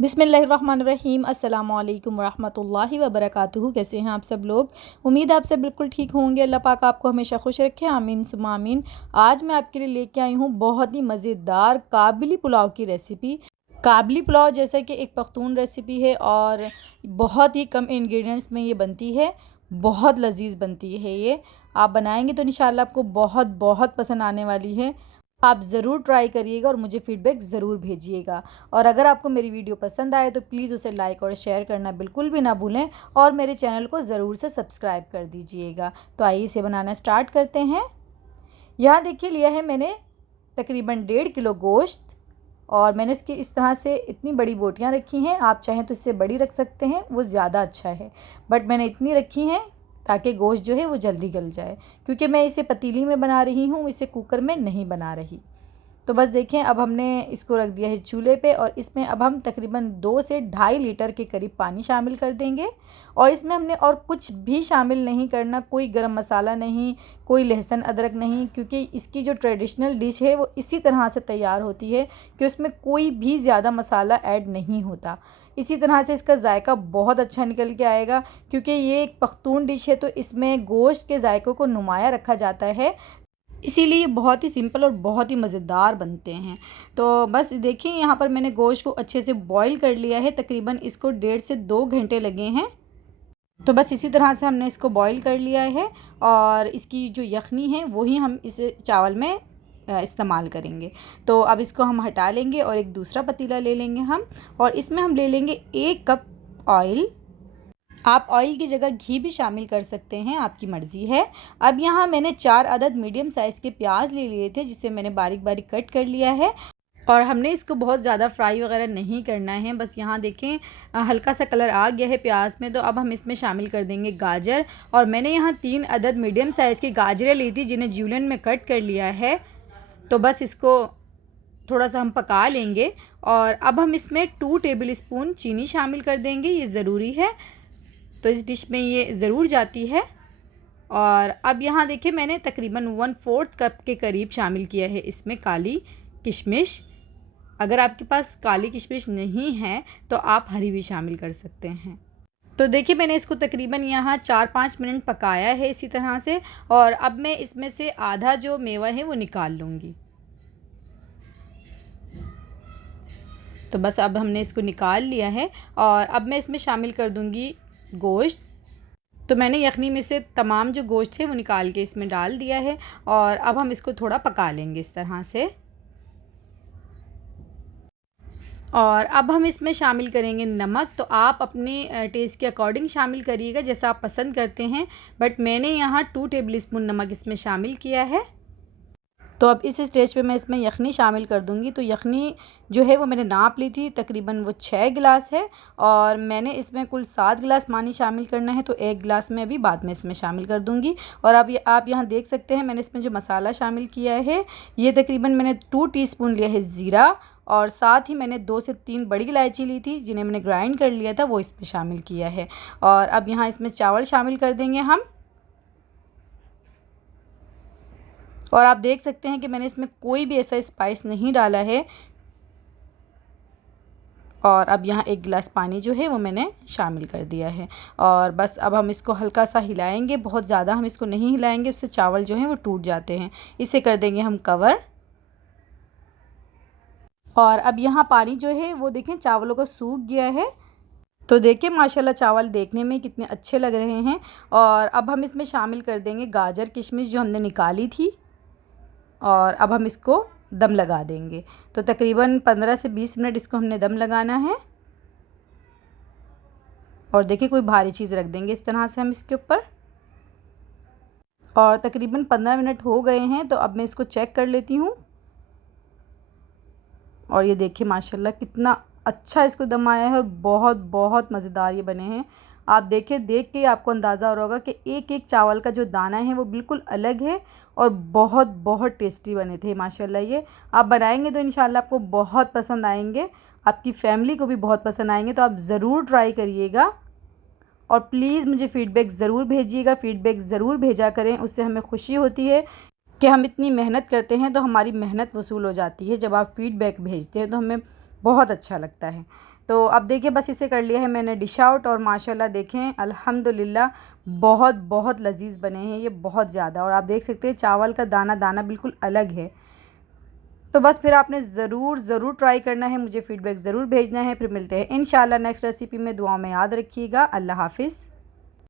बिस्मिल्लाहिर्रहमानिर्रहीम अस्सलामुअलैकुम वरहमतुल्लाहि वबरकातुहू। कैसे हैं आप सब लोग? उम्मीद है आप सब बिल्कुल ठीक होंगे। अल्लाह पाक आपको हमेशा खुश रखे, आमीन सुम्मा आमीन। आज मैं आपके लिए लेके आई हूँ बहुत ही मज़ेदार काबली पुलाव की रेसिपी। काबली पुलाव जैसा कि एक पख्तून रेसिपी है और बहुत ही कम इंग्रेडिएंट्स में ये बनती है। बहुत लजीज बनती है ये। आप बनाएंगे तो इंशाल्लाह आपको बहुत बहुत पसंद आने वाली है। आप ज़रूर ट्राई करिएगा और मुझे फ़ीडबैक ज़रूर भेजिएगा। और अगर आपको मेरी वीडियो पसंद आए तो प्लीज़ उसे लाइक और शेयर करना बिल्कुल भी ना भूलें और मेरे चैनल को ज़रूर से सब्सक्राइब कर दीजिएगा। तो आइए इसे बनाना स्टार्ट करते हैं। यहाँ देखिए लिया है मैंने तकरीबन 1.5 किलो गोश्त और मैंने उसकी इस तरह से इतनी बड़ी बोटियाँ रखी हैं। आप चाहें तो इससे बड़ी रख सकते हैं, वो ज़्यादा अच्छा है, बट मैंने इतनी रखी हैं ताकि गोश्त जो है वो जल्दी गल जाए, क्योंकि मैं इसे पतीली में बना रही हूँ, इसे कुकर में नहीं बना रही। तो बस देखें, अब हमने इसको रख दिया है चूल्हे पे और इसमें अब हम तकरीबन 2 से 2.5 लीटर के करीब पानी शामिल कर देंगे। और इसमें हमने और कुछ भी शामिल नहीं करना, कोई गरम मसाला नहीं, कोई लहसुन अदरक नहीं, क्योंकि इसकी जो ट्रेडिशनल डिश है वो इसी तरह से तैयार होती है कि उसमें कोई भी ज़्यादा मसाला ऐड नहीं होता। इसी तरह से इसका जायका बहुत अच्छा निकल के आएगा, क्योंकि ये एक पख्तून डिश है तो इसमें गोश्त के जायकों को नुमाया रखा जाता है, इसीलिए ये बहुत ही सिंपल और बहुत ही मज़ेदार बनते हैं। तो बस देखिए, यहाँ पर मैंने गोश्त को अच्छे से बॉईल कर लिया है। तकरीबन इसको 1.5 से 2 घंटे लगे हैं। तो बस इसी तरह से हमने इसको बॉईल कर लिया है और इसकी जो यखनी है वही हम इस चावल में इस्तेमाल करेंगे। तो अब इसको हम हटा लेंगे और एक दूसरा पतीला ले लेंगे हम, और इसमें हम ले लेंगे 1 कप ऑयल। आप ऑयल की जगह घी भी शामिल कर सकते हैं, आपकी मर्ज़ी है। अब यहाँ मैंने 4 अदद मीडियम साइज़ के प्याज ले लिए थे, जिसे मैंने बारीक बारीक कट कर लिया है। और हमने इसको बहुत ज़्यादा फ्राई वगैरह नहीं करना है। बस यहाँ देखें हल्का सा कलर आ गया है प्याज में। तो अब हम इसमें शामिल कर देंगे गाजर, और मैंने यहाँ 3 अदद मीडियम साइज़ की गाजरें ली थी, जिन्हें जूलियन में कट कर लिया है। तो बस इसको थोड़ा सा हम पका लेंगे। और अब हम इसमें 2 टेबल स्पून चीनी शामिल कर देंगे, ये ज़रूरी है, तो इस डिश में ये ज़रूर जाती है। और अब यहाँ देखिए मैंने तकरीबन 1/4 कप के करीब शामिल किया है इसमें काली किशमिश। अगर आपके पास काली किशमिश नहीं है तो आप हरी भी शामिल कर सकते हैं। तो देखिए मैंने इसको तकरीबन यहाँ 4-5 मिनट पकाया है इसी तरह से। और अब मैं इसमें से आधा जो मेवा है वो निकाल लूँगी। तो बस अब हमने इसको निकाल लिया है और अब मैं इसमें शामिल कर दूँगी गोश्त। तो मैंने यखनी में से तमाम जो गोश्त है वो निकाल के इसमें डाल दिया है और अब हम इसको थोड़ा पका लेंगे इस तरह से। और अब हम इसमें शामिल करेंगे नमक। तो आप अपने टेस्ट के अकॉर्डिंग शामिल करिएगा, जैसा आप पसंद करते हैं, बट मैंने यहाँ 2 टेबल स्पून नमक इसमें शामिल किया है। तो अब इस स्टेज पे मैं इसमें यखनी शामिल कर दूंगी। तो यखनी जो है वो मैंने नाप ली थी, तकरीबन वो 6 गिलास है और मैंने इसमें कुल 7 गिलास पानी शामिल करना है, तो 1 गिलास में अभी बाद में इसमें शामिल कर दूंगी। और अब आप यहाँ देख सकते हैं मैंने इसमें जो मसाला शामिल किया है, ये तकरीबन मैंने 2 टीस्पून लिया है ज़ीरा, और साथ ही मैंने 2 से 3 बड़ी इलायची ली थी, जिन्हें मैंने ग्राइंड कर लिया था, वो इसमें शामिल किया है। और अब यहाँ इसमें चावल शामिल कर देंगे हम। और आप देख सकते हैं कि मैंने इसमें कोई भी ऐसा स्पाइस नहीं डाला है। और अब यहाँ 1 गिलास पानी जो है वो मैंने शामिल कर दिया है। और बस अब हम इसको हल्का सा हिलाएंगे, बहुत ज़्यादा हम इसको नहीं हिलाएंगे, उससे चावल जो हैं वो टूट जाते हैं। इसे कर देंगे हम कवर। और अब यहाँ पानी जो है वो देखें चावलों को सूख गया है। तो देखिए माशाल्लाह चावल देखने में कितने अच्छे लग रहे हैं। और अब हम इसमें शामिल कर देंगे गाजर किशमिश जो हमने निकाली थी, और अब हम इसको दम लगा देंगे। तो तकरीबन 15 से 20 मिनट इसको हमने दम लगाना है। और देखिए कोई भारी चीज़ रख देंगे इस तरह से हम इसके ऊपर। और तकरीबन 15 मिनट हो गए हैं, तो अब मैं इसको चेक कर लेती हूँ। और ये देखिए माशाल्लाह कितना अच्छा इसको दम आया है और बहुत बहुत मज़ेदार ये बने हैं। आप देखें, देख के आपको अंदाज़ा हो रहा होगा कि एक एक चावल का जो दाना है वो बिल्कुल अलग है और बहुत बहुत टेस्टी बने थे माशाल्लाह। ये आप बनाएंगे तो इंशाल्लाह आपको बहुत पसंद आएंगे, आपकी फ़ैमिली को भी बहुत पसंद आएंगे। तो आप ज़रूर ट्राई करिएगा और प्लीज़ मुझे फ़ीडबैक ज़रूर भेजिएगा। फ़ीडबैक ज़रूर भेजा करें, उससे हमें खुशी होती है कि हम इतनी मेहनत करते हैं तो हमारी मेहनत वसूल हो जाती है। जब आप फ़ीडबैक भेजते हैं तो हमें बहुत अच्छा लगता है। तो अब देखिए बस इसे कर लिया है मैंने डिश आउट और माशाल्लाह देखें अल्हम्दुलिल्लाह बहुत बहुत लजीज बने हैं ये, बहुत ज़्यादा। और आप देख सकते हैं चावल का दाना दाना बिल्कुल अलग है। तो बस फिर आपने ज़रूर ट्राई करना है, मुझे फ़ीडबैक ज़रूर भेजना है। फिर मिलते हैं इंशाल्लाह नेक्स्ट रेसिपी में। दुआ में याद रखिएगा। अल्लाह हाफ़िज़।